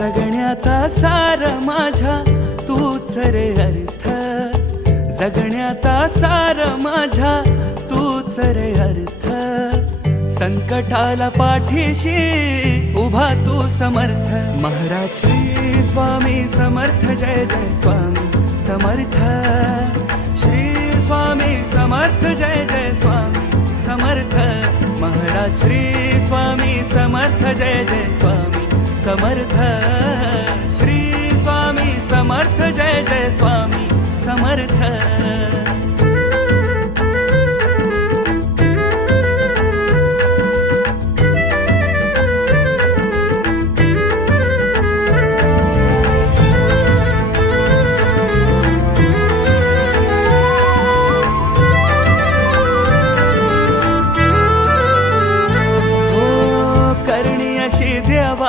जगण्याचा सार माझ्या तूच रे अर्थ, जगण्याचा सार माझ्या तूच रे अर्थ. संकटाला पाठीशी उभा तू समर्थ. महाराज श्री स्वामी समर्थ, जय जय स्वामी समर्थ. श्री स्वामी समर्थ, जय जय स्वामी समर्थ. महाराज श्री स्वामी समर्थ, जय जय स्वामी समर्थ. श्री स्वामी समर्थ, जय जय स्वामी समर्थ.